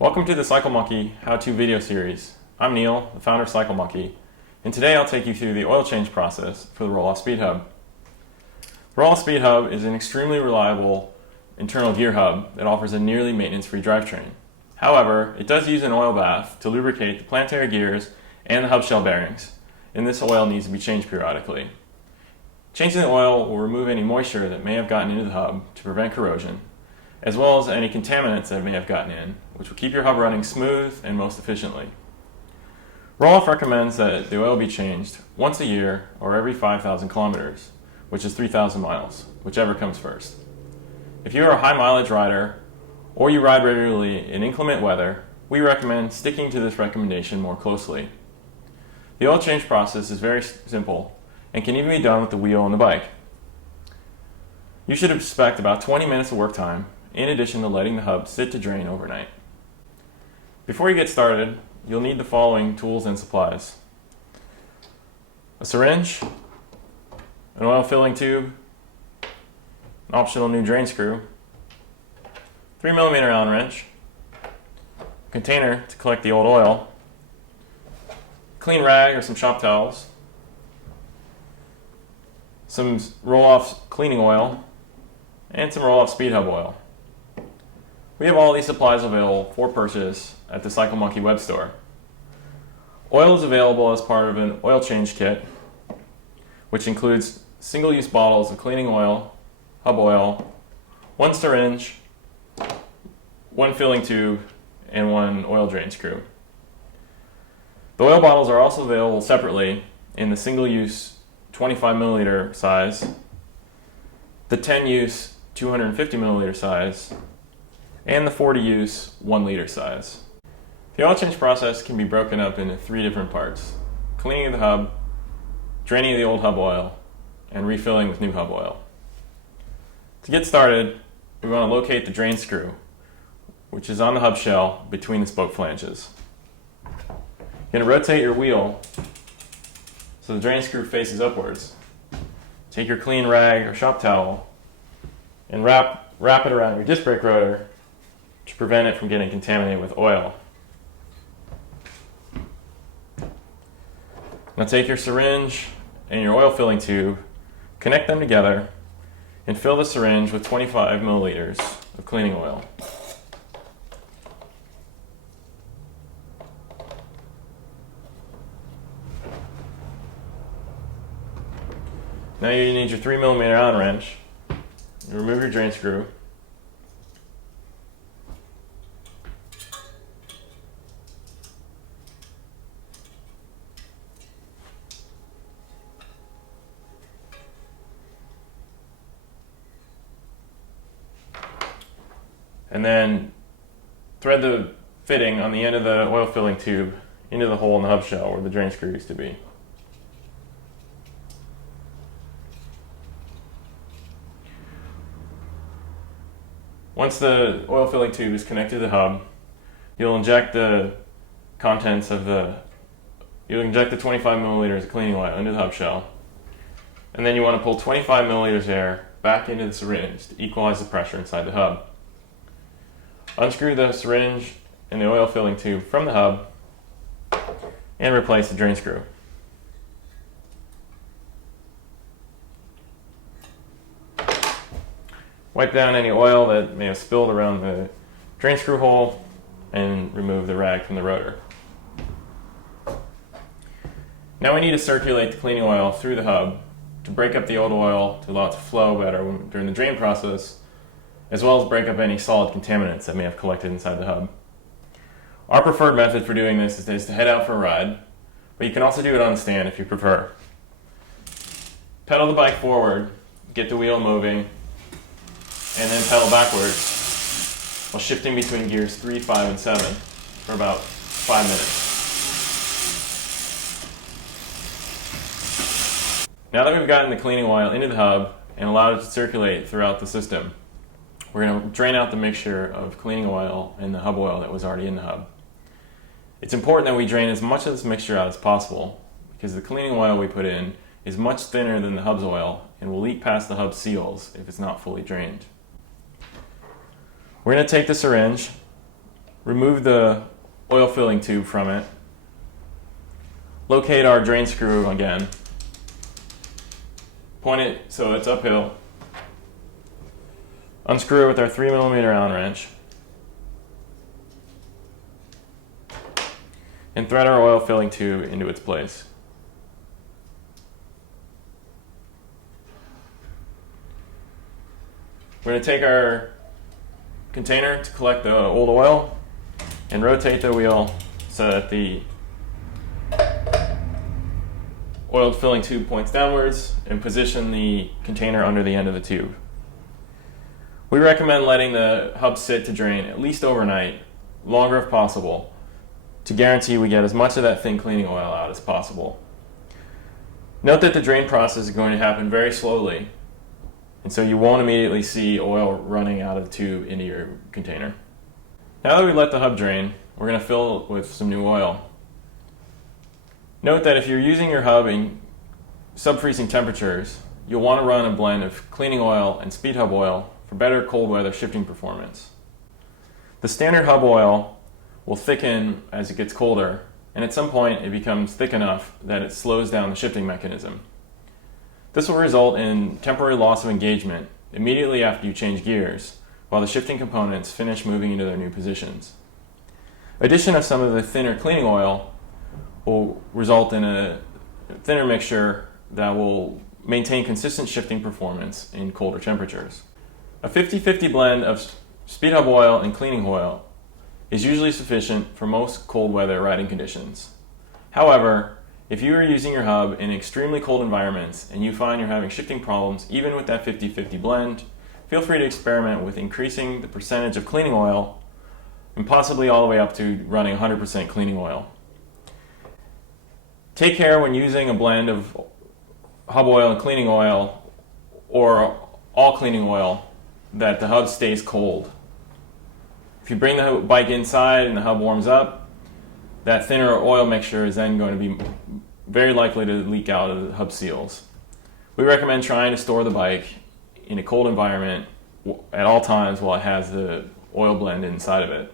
Welcome to the Cycle Monkey how-to video series. I'm Neil, the founder of Cycle Monkey, and today I'll take you through the oil change process for the Rohloff SPEEDHUB. The Rohloff SPEEDHUB is an extremely reliable internal gear hub that offers a nearly maintenance-free drivetrain. However, it does use an oil bath to lubricate the planetary gears and the hub shell bearings, and this oil needs to be changed periodically. Changing the oil will remove any moisture that may have gotten into the hub to prevent corrosion, as well as any contaminants that may have gotten in, which will keep your hub running smooth and most efficiently. Rohloff recommends that the oil be changed once a year or every 5,000 kilometers, which is 3,000 miles, whichever comes first. If you are a high mileage rider or you ride regularly in inclement weather, we recommend sticking to this recommendation more closely. The oil change process is very simple and can even be done with the wheel on the bike. You should expect about 20 minutes of work time, in addition to letting the hub sit to drain overnight. Before you get started, you'll need the following tools and supplies: a syringe, an oil filling tube, an optional new drain screw, 3mm Allen wrench, a container to collect the old oil, a clean rag or some shop towels, some Rohloff cleaning oil, and some Rohloff SPEEDHUB oil. We have all these supplies available for purchase at the Cycle Monkey web store. Oil is available as part of an oil change kit, which includes single-use bottles of cleaning oil, hub oil, one syringe, one filling tube, and one oil drain screw. The oil bottles are also available separately in the single-use 25 milliliter size, the 10-use 250 milliliter size, and the 40-use 1 liter size. The oil change process can be broken up into 3 different parts: cleaning of the hub, draining of the old hub oil, and refilling with new hub oil. To get started, we want to locate the drain screw, which is on the hub shell between the spoke flanges. You're going to rotate your wheel so the drain screw faces upwards. Take your clean rag or shop towel and wrap it around your disc brake rotor to prevent it from getting contaminated with oil. Now take your syringe and your oil filling tube, connect them together, and fill the syringe with 25 milliliters of cleaning oil. Now you need your 3mm Allen wrench. You remove your drain screw. And then thread the fitting on the end of the oil filling tube into the hole in the hub shell where the drain screw used to be. Once the oil filling tube is connected to the hub, you'll inject the 25 milliliters of cleaning oil into the hub shell, and then you want to pull 25 milliliters of air back into the syringe to equalize the pressure inside the hub. Unscrew the syringe and the oil filling tube from the hub and replace the drain screw. Wipe down any oil that may have spilled around the drain screw hole and remove the rag from the rotor. Now we need to circulate the cleaning oil through the hub to break up the old oil to allow it to flow better during the drain process, as well as break up any solid contaminants that may have collected inside the hub. Our preferred method for doing this is to head out for a ride, but you can also do it on the stand if you prefer. Pedal the bike forward, get the wheel moving, and then pedal backwards while shifting between gears 3, 5, and 7 for about 5 minutes. Now that we've gotten the cleaning oil into the hub and allowed it to circulate throughout the system, we're going to drain out the mixture of cleaning oil and the hub oil that was already in the hub. It's important that we drain as much of this mixture out as possible, because the cleaning oil we put in is much thinner than the hub's oil and will leak past the hub seals if it's not fully drained. We're going to take the syringe, remove the oil filling tube from it, locate our drain screw again, point it so it's uphill, unscrew it with our 3mm Allen wrench, and thread our oil filling tube into its place. We're going to take our container to collect the old oil and rotate the wheel so that the oil filling tube points downwards, and position the container under the end of the tube. We recommend letting the hub sit to drain at least overnight, longer if possible, to guarantee we get as much of that thin cleaning oil out as possible. Note that the drain process is going to happen very slowly, and so you won't immediately see oil running out of the tube into your container. Now that we let the hub drain, we're going to fill it with some new oil. Note that if you're using your hub in sub-freezing temperatures, you'll want to run a blend of cleaning oil and SPEEDHUB oil for better cold weather shifting performance. The standard hub oil will thicken as it gets colder, and at some point it becomes thick enough that it slows down the shifting mechanism. This will result in temporary loss of engagement immediately after you change gears, while the shifting components finish moving into their new positions. Addition of some of the thinner cleaning oil will result in a thinner mixture that will maintain consistent shifting performance in colder temperatures. A 50-50 blend of SPEEDHUB oil and cleaning oil is usually sufficient for most cold weather riding conditions. However, if you are using your hub in extremely cold environments and you find you're having shifting problems even with that 50-50 blend, feel free to experiment with increasing the percentage of cleaning oil and possibly all the way up to running 100% cleaning oil. Take care when using a blend of hub oil and cleaning oil, or all cleaning oil, that the hub stays cold. If you bring the bike inside and the hub warms up, that thinner oil mixture is then going to be very likely to leak out of the hub seals. We recommend trying to store the bike in a cold environment at all times while it has the oil blend inside of it.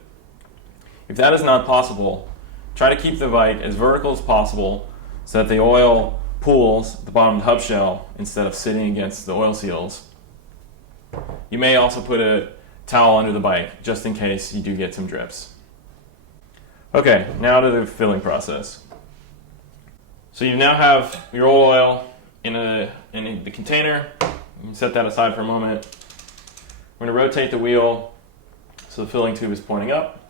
If that is not possible, try to keep the bike as vertical as possible so that the oil pools at the bottom of the hub shell instead of sitting against the oil seals. You may also put a towel under the bike just in case you do get some drips. Okay, now to the filling process. So you now have your old oil in the container. You can set that aside for a moment. We're going to rotate the wheel so the filling tube is pointing up.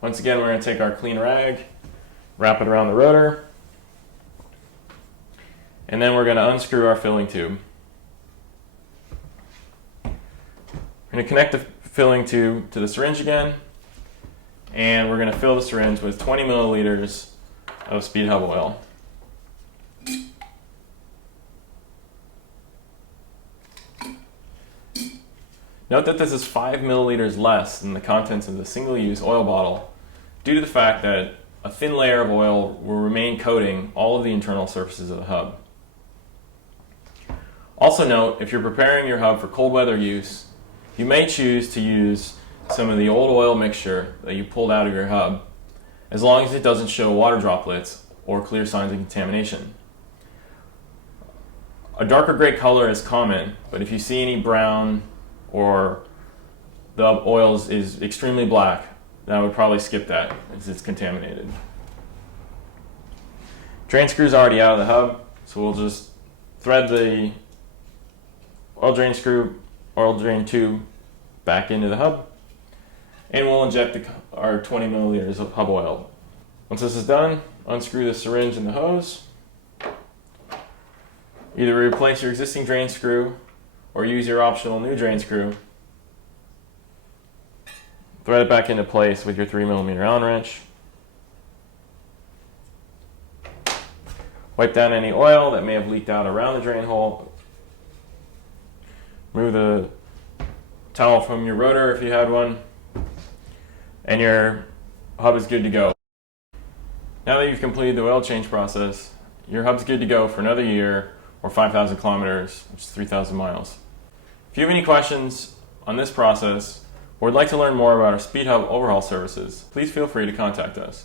Once again, we're going to take our clean rag, wrap it around the rotor, and then we're going to unscrew our filling tube. We're going to connect the filling tube to the syringe again, and we're going to fill the syringe with 20 milliliters of SPEEDHUB oil. Note that this is 5 milliliters less than the contents of the single-use oil bottle due to the fact that a thin layer of oil will remain coating all of the internal surfaces of the hub. Also note, if you're preparing your hub for cold weather use, you may choose to use some of the old oil mixture that you pulled out of your hub, as long as it doesn't show water droplets or clear signs of contamination. A darker gray color is common, but if you see any brown or the oil is extremely black, then I would probably skip that as it's contaminated. Drain screw's already out of the hub, so we'll just thread the oil drain tube back into the hub, and we'll inject our 20 milliliters of hub oil. Once this is done, unscrew the syringe and the hose. Either replace your existing drain screw or use your optional new drain screw. Thread it back into place with your 3mm Allen wrench. Wipe down any oil that may have leaked out around the drain hole. Remove the towel from your rotor if you had one, and your hub is good to go. Now that you've completed the oil change process, your hub's good to go for another year or 5,000 kilometers, which is 3,000 miles. If you have any questions on this process or would like to learn more about our SPEEDHUB overhaul services, please feel free to contact us.